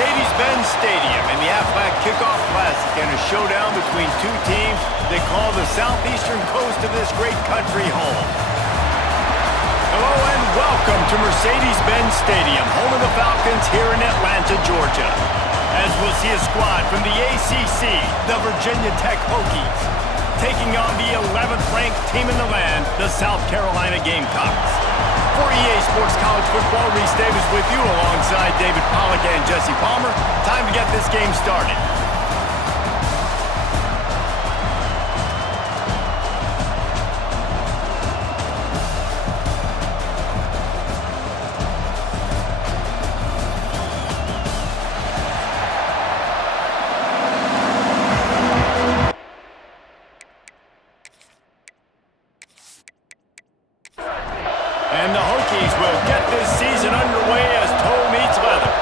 Mercedes-Benz Stadium in the Aflac Kickoff Classic and a showdown between two teams that call the southeastern coast of this great country home. Hello and welcome to Mercedes-Benz Stadium, home of the Falcons here in Atlanta, Georgia. As we'll see a squad from the ACC, the Virginia Tech Hokies, taking on the 11th ranked team in the land, the South Carolina Gamecocks. For EA Sports College Football, Reese Davis with you alongside David Pollack and Jesse Palmer. Time to get this game started. And the Hokies will get this season underway as toe meets leather.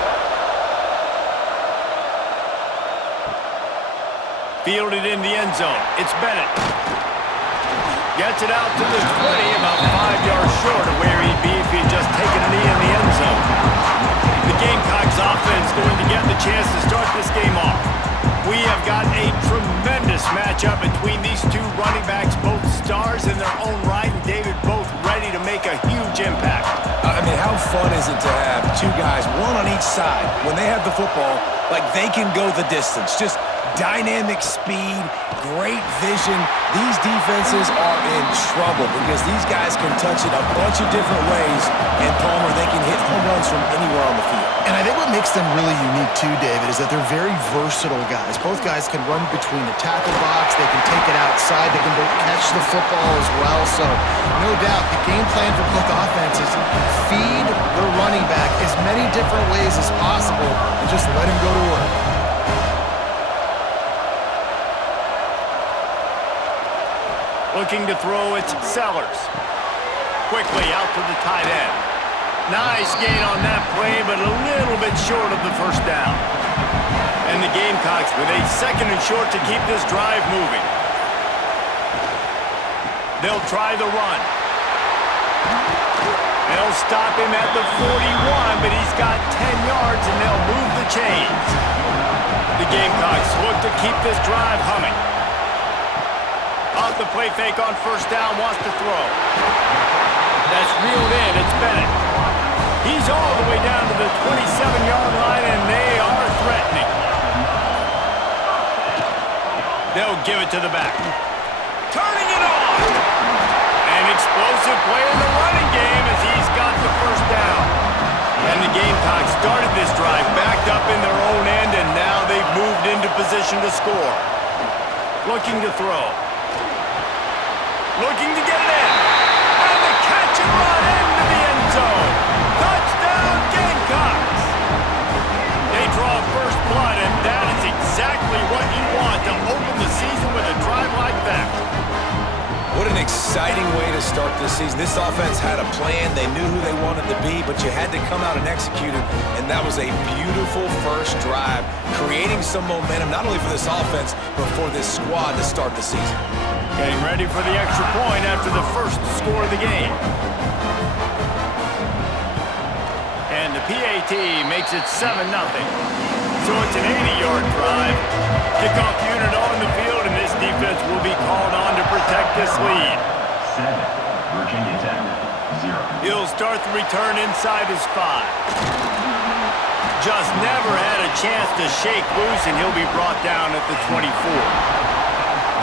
Fielded in the end zone. It's Bennett. Gets it out to the 20, about 5 yards short of where he'd be if he'd just taken a knee in the end zone. The Gamecocks offense going to get the chance to start this game off. We have got a tremendous matchup between these two running backs, both stars in their own right, and David, both ready to make a huge impact. I mean, how fun is it to have two guys, one on each side, when they have the football, like they can go the distance. Just dynamic speed, great vision. These defenses are in trouble because these guys can touch it a bunch of different ways, and Palmer, they can hit home runs from anywhere on the field. And I think what makes them really unique too, David, is that they're very versatile guys. Both guys can run between the tackle box, they can take it outside, they can both catch the football as well. So, no doubt, the game plan for both offenses, feed the running back as many different ways as possible and just let him go to work. Looking to throw it, Sellers. Quickly out to the tight end. Nice gain on that play, but a little bit short of the first down. And the Gamecocks with a second and short to keep this drive moving. They'll try the run. They'll stop him at the 41, but he's got 10 yards, and they'll move the chains. The Gamecocks look to keep this drive humming. Off the play fake on first down, wants to throw. That's reeled in, it's Bennett. He's all the way down to the 27-yard line, and they are threatening. They'll give it to the back. Turning it on! An explosive play in the running game as he's got the first down. And the Gamecocks started this drive backed up in their own end, and now they've moved into position to score. Looking to throw. Looking to get it in. And the catch and run into the end zone. Touchdown, Gamecocks. They draw first blood, and that is exactly what you want to open the season with a drive like that. What an exciting way to start this season. This offense had a plan. They knew who they wanted to be, but you had to come out and execute it, and that was a beautiful first drive, creating some momentum, not only for this offense, but for this squad to start the season. Getting ready for the extra point after the first score of the game. And the PAT makes it 7-0. So it's an 80-yard drive. Kickoff unit on the field, and this defense will be called on to protect this lead. 7, Virginia Tech, 0. He'll start the return inside his 5. Just never had a chance to shake loose, and he'll be brought down at the 24.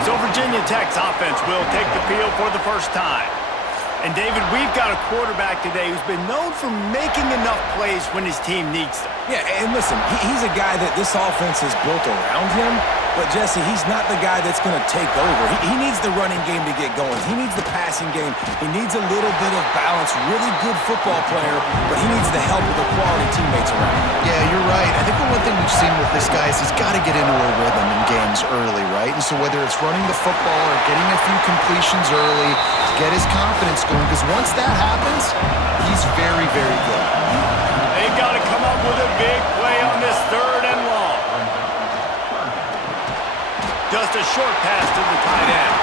So Virginia Tech's offense will take the field for the first time. And David, we've got a quarterback today who's been known for making enough plays when his team needs them. Yeah, and listen, he's a guy that this offense is built around him, but Jesse, he's not the guy that's going to take over. He needs the running game to get going. He needs the passing game. He needs a little bit of balance. Really good football player, but he needs the help of the quality teammates around him. Yeah, you're right. I think the one thing we've seen with this guy is he's got to get into a rhythm in games early, right? And so whether it's running the football or getting a few completions early to get his confidence going, because once that happens, he's very, very good. They've got to come up with a big play on this third and long. Just a short pass to the tight end.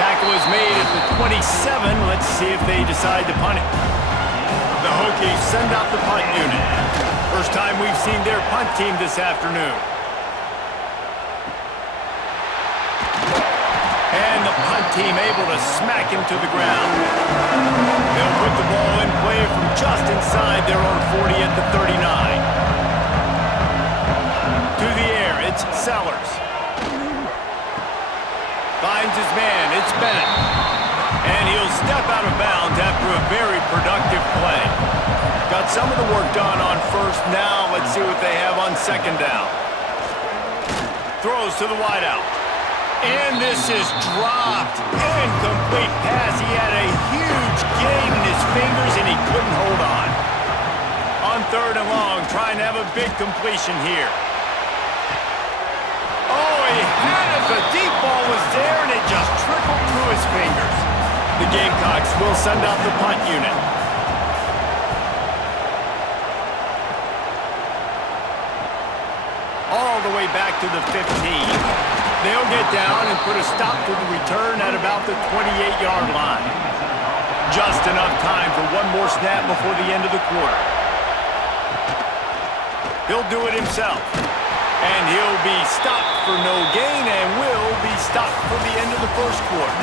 Tackle is made at the 27. Let's see if they decide to punt it. The Hokies send out the punt unit. First time we've seen their punt team this afternoon. And the punt team able to smack him to the ground. They'll put the ball in play from just inside their own 40 at the 39. To the air, it's Sellers. Finds his man, it's Bennett. And he'll step out of bounds after a very productive play. Got some of the work done on first. Now let's see what they have on second down. Throws to the wideout. And this is dropped. Incomplete pass. He had a huge gain in his fingers and he couldn't hold on. On third and long, trying to have a big completion here. Oh, he had it. The deep ball was there and it just trickled through his fingers. The Gamecocks will send out the punt unit. All the way back to the 15. They'll get down and put a stop to the return at about the 28-yard line. Just enough time for one more snap before the end of the quarter. He'll do it himself. And he'll be stopped for no gain and will be stopped for the end of the first quarter.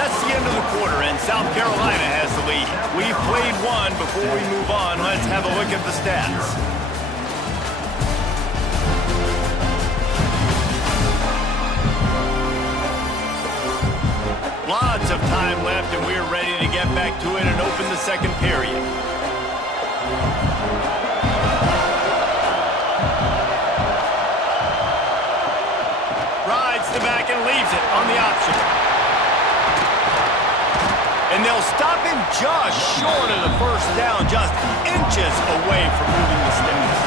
That's the end of the quarter, and South Carolina has the lead. We've played one. Before we move on, let's have a look at the stats. Lots of time left, and we're ready to get back to it and open the second period. Rides the back and leaves it on the option. And they'll stop him just short of the first down, just inches away from moving the sticks.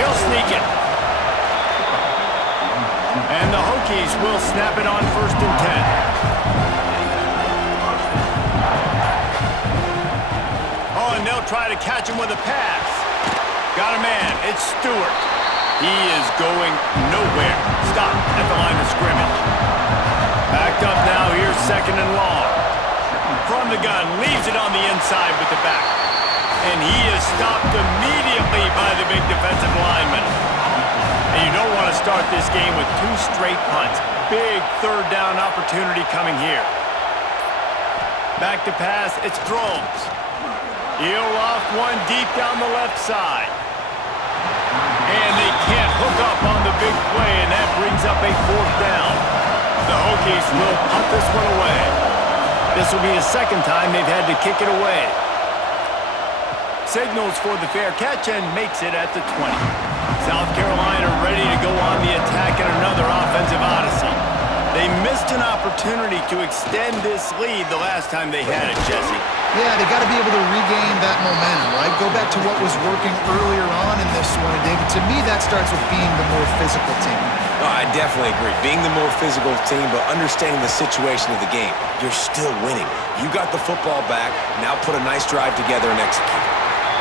He'll sneak it. And the Hokies will snap it on first and 10. Oh, and they'll try to catch him with a pass. Got a man. It's Stewart. He is going nowhere. Stop at the line of scrimmage. Backed up now. Here's second and long. From the gun. Leaves it on the inside with the back. And he is stopped immediately by the big defensive lineman. And you don't want to start this game with two straight punts. Big third down opportunity coming here. Back to pass, it's Drones. He'll loft one deep down the left side. And they can't hook up on the big play, and that brings up a fourth down. The Hokies will punt this one away. This will be the second time they've had to kick it away. Signals for the fair catch and makes it at the 20. South Carolina ready to go on the attack in another offensive odyssey. They missed an opportunity to extend this lead the last time they had it, Jesse. Yeah, they got to be able to regain that momentum, right? Go back to what was working earlier on in this one, and David, to me, that starts with being the more physical team. No, I definitely agree. Being the more physical team, but understanding the situation of the game. You're still winning. You got the football back. Now put a nice drive together and execute.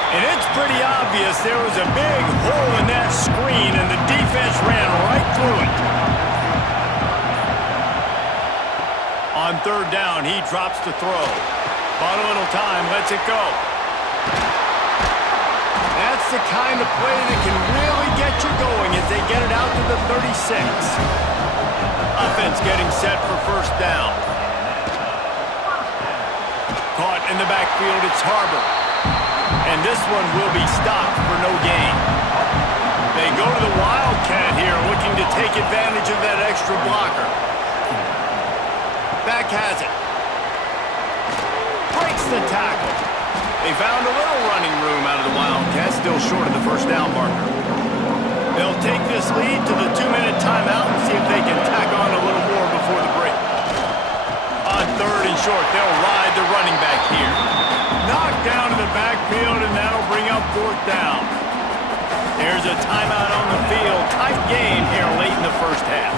And it's pretty obvious there was a big hole in that screen, and the defense ran right through it. On third down, he drops the throw. Bought a little time, lets it go. That's the kind of play that can really get you going as they get it out to the 36. Offense getting set for first down. Caught in the backfield, it's Harbor. And this one will be stopped for no gain. They go to the Wildcat here, looking to take advantage of that extra blocker. Back has it. Breaks the tackle. They found a little running room out of the Wildcats, still short of the first down marker. They'll take this lead to the 2-minute timeout and see if they can tack on a little more before the break. On third and short, they'll ride the running back here. Knocked down in the backfield, and that'll bring up fourth down. There's a timeout on the field. Tight game here late in the first half.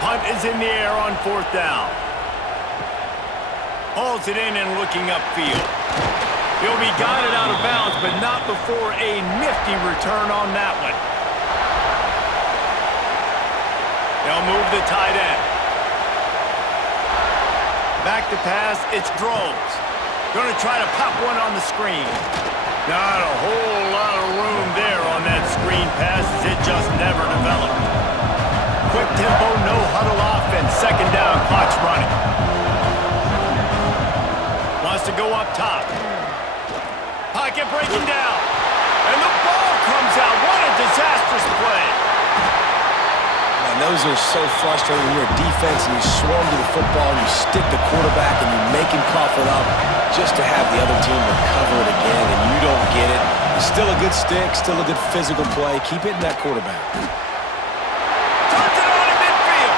Punt is in the air on fourth down. Hauls it in and looking upfield. He'll be guided out of bounds, but not before a nifty return on that one. They'll move the tight end. Back to pass, it's Drones. Going to try to pop one on the screen. Not a whole lot of room there on that screen pass as it just never developed. Quick tempo, no huddle offense. Second down, clock's running. Wants to go up top. Pocket breaking down. And the ball comes out. What a disastrous play. And those are so frustrating when you're a defense and you swarm to the football and you stick the quarterback and you make him cough it up just to have the other team recover it again and you don't get it. Still a good stick, still a good physical play. Keep hitting that quarterback. Turns it on in midfield.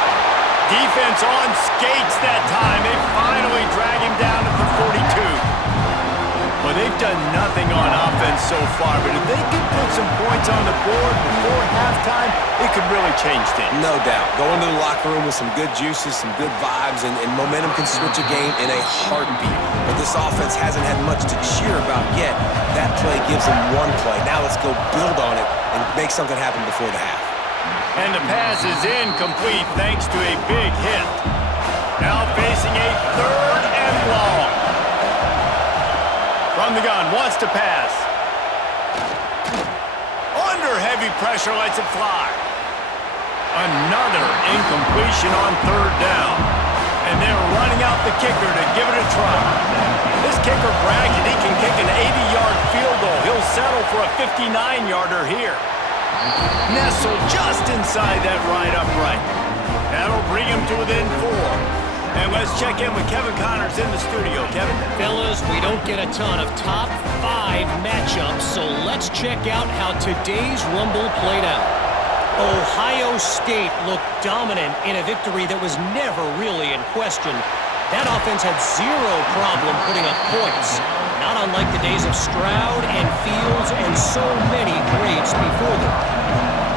Defense on skates that time. They finally drag him down at the 42. Well, they've done nothing on offense so far, but if they can put some points on the board before halftime, it could really change things. No doubt. Go into the locker room with some good juices, some good vibes, and momentum can switch a game in a heartbeat. But this offense hasn't had much to cheer about yet. That play gives them one play. Now let's go build on it and make something happen before the half. And the pass is incomplete thanks to a big hit. Now facing a 3rd and long. From the gun, wants to pass. Under heavy pressure, lets it fly. Another incompletion on 3rd down. And they're running out the kicker to give it a try. This kicker brags that he can kick an 80-yard field goal. He'll settle for a 59-yarder here. Nestled just inside that right upright. That'll bring him to within 4. And let's check in with Kevin Connors in the studio. Kevin? Fellas, we don't get a ton of top 5 matchups, so let's check out how today's Rumble played out. Ohio State looked dominant in a victory that was never really in question. That offense had zero problem putting up points, not unlike the days of Stroud and Fields and so many greats before them.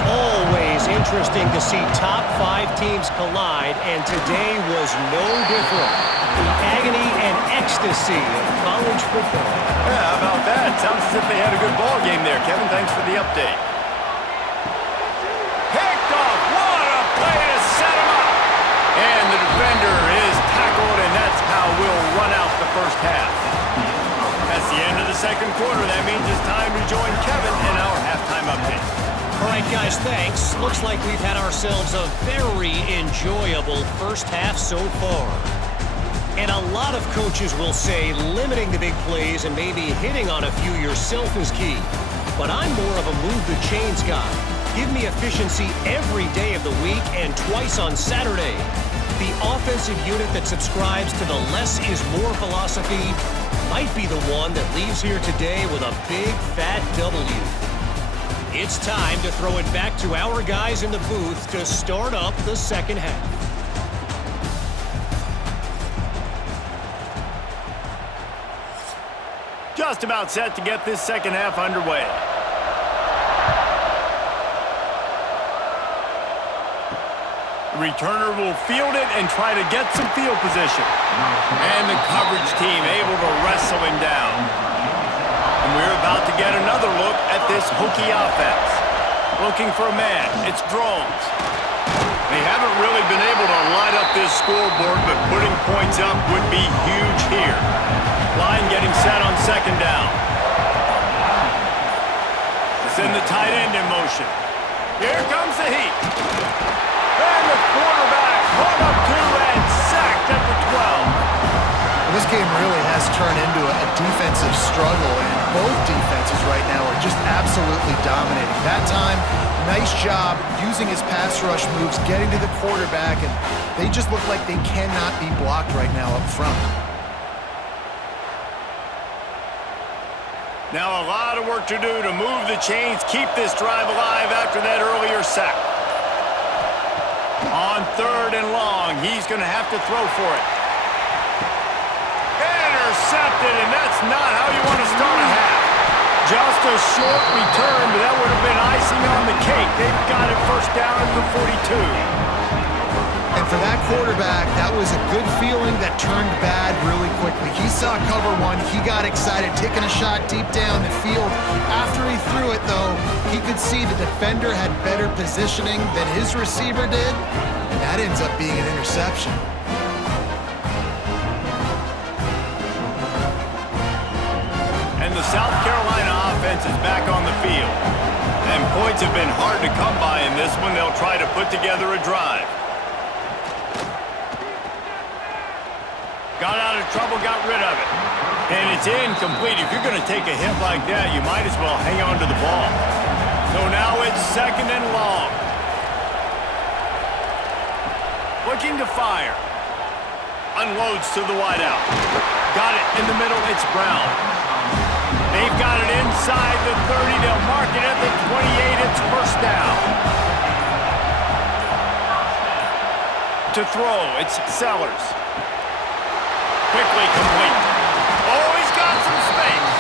Always interesting to see top 5 teams collide, and today was no different. The agony and ecstasy of college football. Yeah, how about that? Sounds as if they had a good ball game there. Kevin, thanks for the update. Picked off. What a play to set him up. And the defender is tackled, and that's how we'll run out the first half. That's the end of the second quarter. That means it's time to join Kevin in our halftime update. All right, guys, thanks. Looks like we've had ourselves a very enjoyable first half so far. And a lot of coaches will say limiting the big plays and maybe hitting on a few yourself is key. But I'm more of a move the chains guy. Give me efficiency every day of the week and twice on Saturday. The offensive unit that subscribes to the less is more philosophy might be the one that leaves here today with a big fat W. It's time to throw it back to our guys in the booth to start up the second half. Just about set to get this second half underway. The returner will field it and try to get some field position. And the coverage team able to wrestle him down. And we're about to get another look at this hooky offense. Looking for a man. It's drones. They haven't really been able to light up this scoreboard, but putting points up would be huge here. Line getting set on second down. Send the tight end in motion. Here comes the heat. And the quarterback caught up to and sacked at the 12. This game really has turned into a defensive struggle, and both defenses right now are just absolutely dominating. That time, nice job using his pass rush moves, getting to the quarterback, and they just look like they cannot be blocked right now up front. Now a lot of work to do to move the chains, keep this drive alive after that earlier sack. On 3rd and long, he's going to have to throw for it. Intercepted, and that's not how you want to start a half. Just a short return, but that would have been icing on the cake. They've got it first down at the 42. And for that quarterback, that was a good feeling that turned bad really quickly. He saw cover one, he got excited, taking a shot deep down the field. After he threw it, though, he could see the defender had better positioning than his receiver did, and that ends up being an interception. is back on the field. And points have been hard to come by in this one. They'll try to put together a drive. Got out of trouble, got rid of it. And it's incomplete. If you're going to take a hit like that, you might as well hang on to the ball. So now it's 2nd and long. Looking to fire. Unloads to the wideout. Got it in the middle. It's Brown. They've got it inside the 30. They'll mark it at the 28. It's first down. To throw, it's Sellers. Quickly complete. Oh, he's got some space.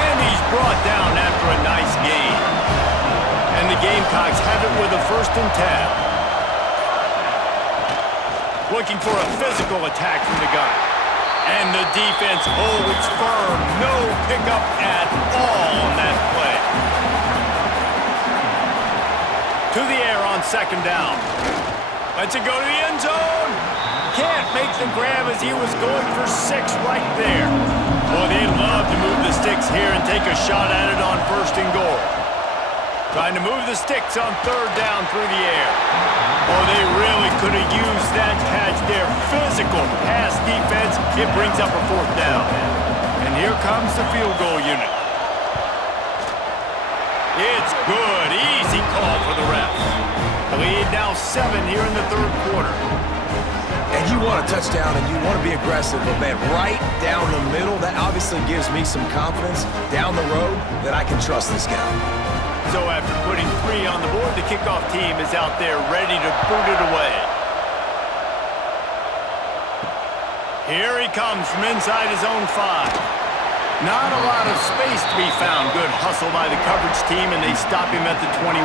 And he's brought down after a nice gain. And the Gamecocks have it with a 1st and 10. Looking for a physical attack from the gun. And the defense, oh, it's firm. No pickup at all on that play. To the air on 2nd down. Lets it go to the end zone. Can't make the grab as he was going for 6 right there. Well, they'd love to move the sticks here and take a shot at it on 1st and goal. Trying to move the sticks on 3rd down through the air. Oh, they really could have used that catch there. Physical pass defense. It brings up a 4th down. And here comes the field goal unit. It's good. Easy call for the refs. The lead now 7 here in the 3rd quarter. And you want a touchdown and you want to be aggressive, but man, right down the middle, that obviously gives me some confidence down the road that I can trust this guy. So after putting 3 on the board, the kickoff team is out there ready to boot it away. Here he comes from inside his own 5. Not a lot of space to be found. Good hustle by the coverage team, and they stop him at the 21.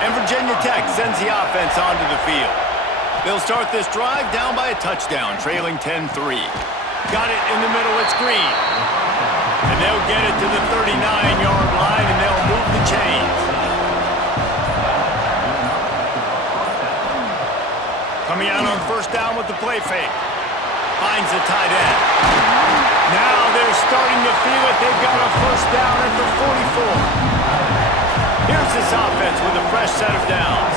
And Virginia Tech sends the offense onto the field. They'll start this drive down by a touchdown, trailing 10-3. Got it in the middle, it's Green. And they'll get it to the 39-yard line, and they'll move the chains. Coming out on 1st down with the play fake. Finds the tight end. Now they're starting to feel it. They've got a 1st down at the 44. Here's this offense with a fresh set of downs.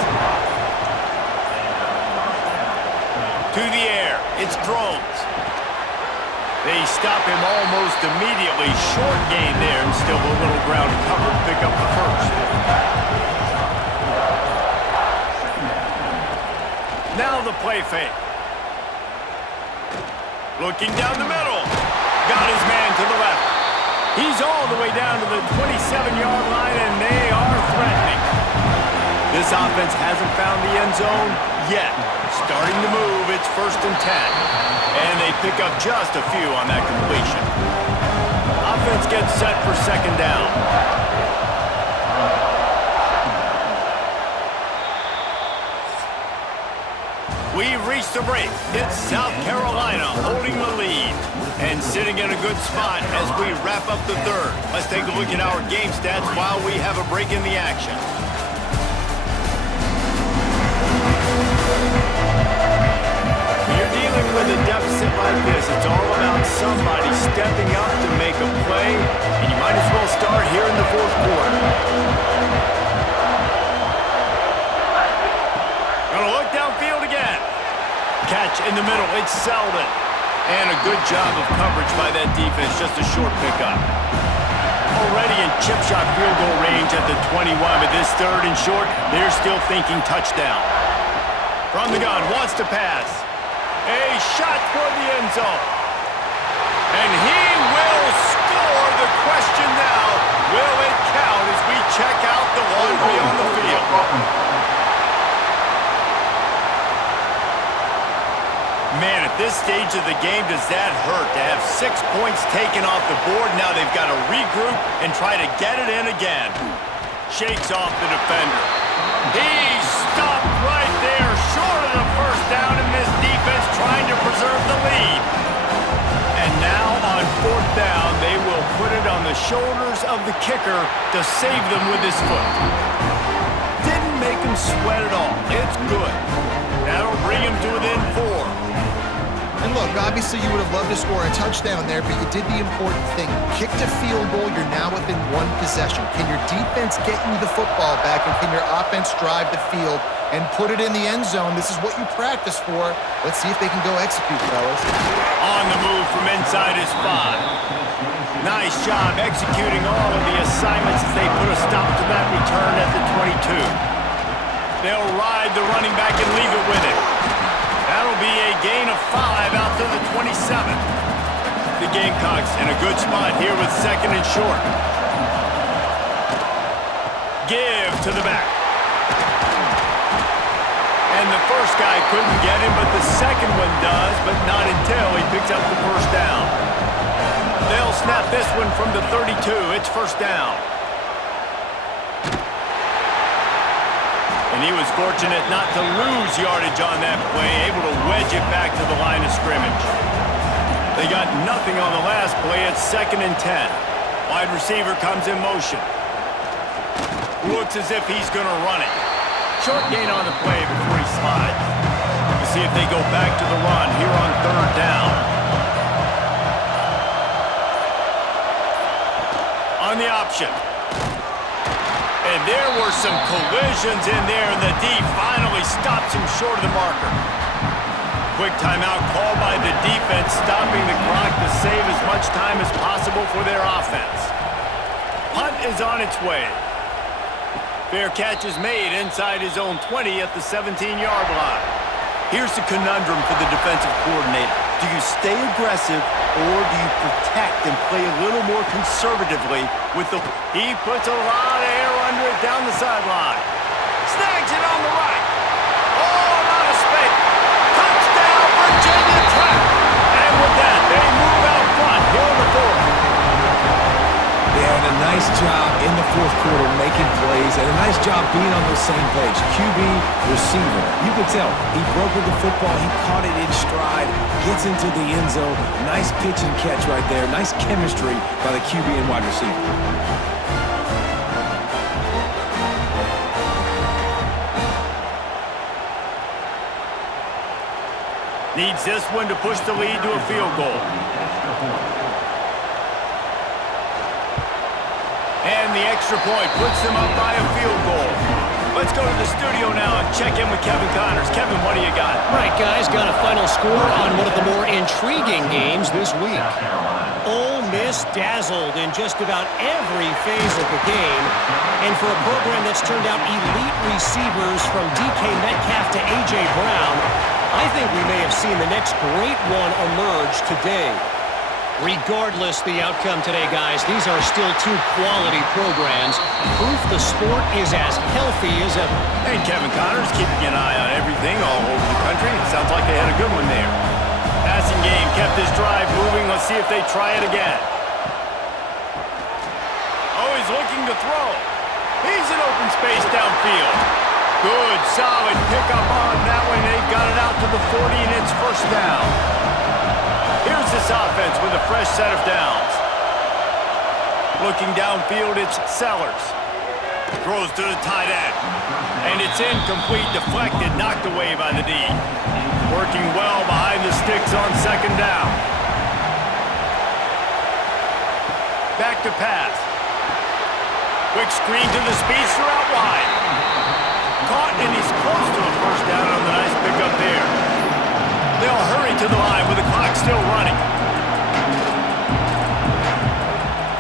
To the air, it's Drones. They stop him almost immediately. Short gain there, and still a little ground to cover to pick up the 1st. Now the play fake. Looking down the middle. Got his man to the left. He's all the way down to the 27-yard line, and they are threatening. This offense hasn't found the end zone yet. Starting to move, it's 1st and 10. And they pick up just a few on that completion. Offense gets set for 2nd down. We've reached the break. It's South Carolina holding the lead and sitting in a good spot as we wrap up the 3rd. Let's take a look at our game stats while we have a break in the action. When you're dealing with a deficit like this, it's all about somebody stepping up to make a play, and you might as well start here in the 4th quarter. Gonna look downfield again. Catch in the middle, it's Selden. And a good job of coverage by that defense, just a short pickup. Already in chip shot field goal range at the 21, but this 3rd and short, they're still thinking touchdown. From the gun, wants to pass. A shot toward the end zone. And he will score. The question now, will it count as we check out the laundry on the field? Man, at this stage of the game, does that hurt to have 6 points taken off the board? Now they've got to regroup and try to get it in again. Shakes off the defender. He's stopped right there, short of the 1st down, and this defense trying to preserve the lead. And now on 4th down, they will put it on the shoulders of the kicker to save them with his foot. Didn't make him sweat at all. It's good. That'll bring him to within 4. And look, obviously you would have loved to score a touchdown there, but you did the important thing. Kicked a field goal, you're now within one possession. Can your defense get you the football back, and can your offense drive the field and put it in the end zone? This is what you practice for. Let's see if they can go execute, fellas. On the move from inside his 5. Nice job executing all of the assignments as they put a stop to that return at the 22. They'll ride the running back and leave it with him. That'll be a gain of 5 out to the 27. The Gamecocks in a good spot here with 2nd and short. Give to the back. And the first guy couldn't get him, but the second one does, but not until he picks up the first down. They'll snap this one from the 32. It's first down. And he was fortunate not to lose yardage on that play, able to wedge it back to the line of scrimmage. They got nothing on the last play. It's 2nd and 10. Wide receiver comes in motion. Looks as if he's going to run it. Short gain on the play before he slides. We'll see if they go back to the run here on 3rd down. On the option. And there were some collisions in there, and the D finally stops him short of the marker. Quick timeout called by the defense, stopping the clock to save as much time as possible for their offense. Punt is on its way. Fair catch is made inside his own 20 at the 17-yard line. Here's the conundrum for the defensive coordinator. Do you stay aggressive, or do you protect and play a little more conservatively with the... He puts a lot of air under it down the sideline. Snags it on the right. Oh, a lot of space. Touchdown, Virginia Tech. And with that, they move out front here on the 4th. They had a nice job in the 4th quarter making plays, and a nice job being on the same page. QB, receiver. You could tell he broke with the football. He caught it in stride, gets into the end zone. Nice pitch and catch right there. Nice chemistry by the QB and wide receiver. Needs this one to push the lead to a field goal. And the extra point puts them up by a field goal. Let's go to the studio now and check in with Kevin Connors. Kevin, what do you got? All right, guys, got a final score on one of the more intriguing games this week. Ole Miss dazzled in just about every phase of the game. And for a program that's turned out elite receivers from DK Metcalf to A.J. Brown, I think we may have seen the next great one emerge today. Regardless the outcome today, guys, these are still 2 quality programs. Proof the sport is as healthy as ever. And Kevin Connors keeping an eye on everything all over the country. It sounds like they had a good one there. Passing game kept this drive moving. Let's see if they try it again. Oh, he's looking to throw. He's in open space downfield. Good, solid pickup on that one. They've got it out to the 40, and it's first down. Here's this offense with a fresh set of downs. Looking downfield, it's Sellers. Throws to the tight end. And it's incomplete, deflected, knocked away by the D. Working well behind the sticks on 2nd down. Back to pass. Quick screen to the speedster out wide. Caught, and he's close to a first down on the nice pickup there. They'll hurry to the line with the clock still running.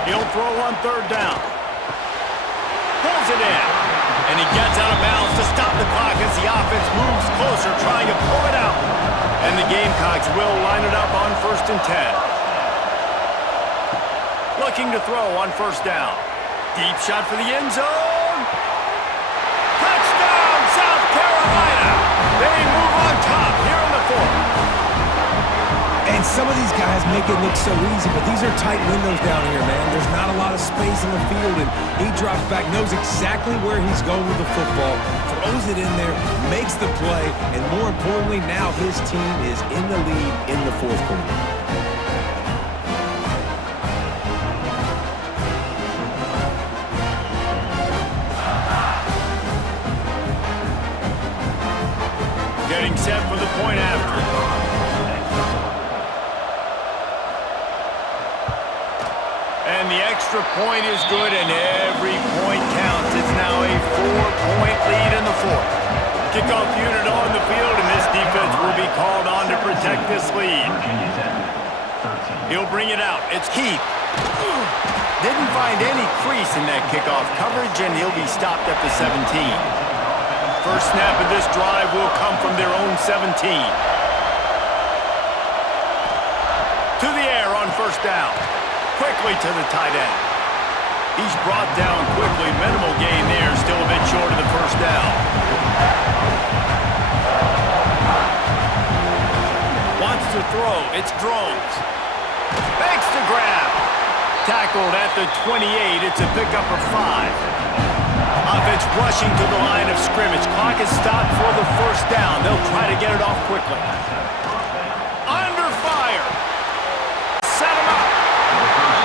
He'll throw on 3rd down. Pulls it in. And he gets out of bounds to stop the clock as the offense moves closer, trying to pull it out. And the Gamecocks will line it up on 1st and 10. Looking to throw on 1st down. Deep shot for the end zone. Touchdown, South Carolina. They move on top here in the 4th. And some of these guys make it look so easy, but these are tight windows down here, man. There's not a lot of space in the field, and he drops back, knows exactly where he's going with the football, throws it in there, makes the play, and more importantly, now his team is in the lead in the 4th quarter. Getting set for the point after. And the extra point is good, and every point counts. It's now a 4-point lead in the fourth. Kickoff unit on the field, and this defense will be called on to protect this lead. Virginia Tech, 13. He'll bring it out. It's Keith. Didn't find any crease in that kickoff coverage, and he'll be stopped at the 17. First snap of this drive will come from their own 17. To the air on first down. Quickly to the tight end. He's brought down quickly. Minimal gain there. Still a bit short of the first down. Wants to throw. It's Drones. Makes the grab. Tackled at the 28. It's a pickup of 5. Offense rushing to the line of scrimmage. Clock is stopped for the first down. They'll try to get it off quickly. Under fire. Set him up.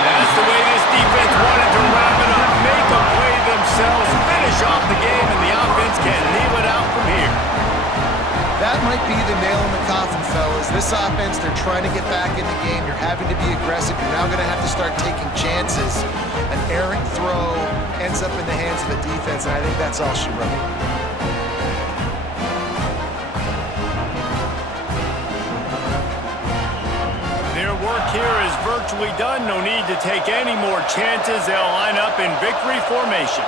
That's the way this defense wanted to wrap it up. Make a play themselves. Finish off the game, and the offense can kneel it out from here. That might be the nail in the coffin, fellas. This offense, they're trying to get back in the game. You're having to be aggressive. You're now going to have to start taking chances. An errant throw ends up in the hands of the defense, and I think that's all she wrote. Their work here is virtually done. No need to take any more chances. They'll line up in victory formation.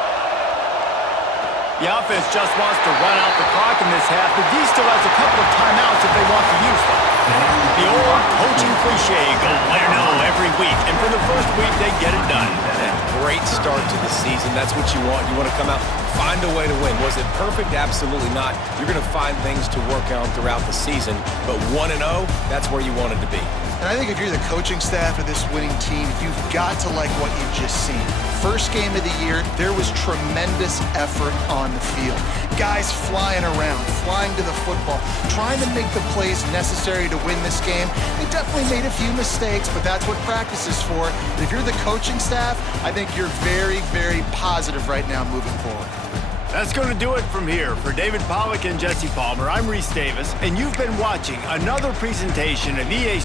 The offense just wants to run out the clock in this half. The D still has a couple of timeouts if they want to use them. The old coaching cliche, go win or no every week. And for the first week, they get it done. Great start to the season. That's what you want. You want to come out, find a way to win. Was it perfect? Absolutely not. You're going to find things to work on throughout the season. But 1-0, that's where you want it to be. And I think if you're the coaching staff of this winning team, you've got to like what you've just seen. First game of the year, there was tremendous effort on the field. Guys flying around, flying to the football, trying to make the plays necessary to win this game. They definitely made a few mistakes, but that's what practice is for. And if you're the coaching staff, I think you're very, very positive right now moving forward. That's going to do it from here. For David Pollack and Jesse Palmer, I'm Reese Davis, and you've been watching another presentation of EA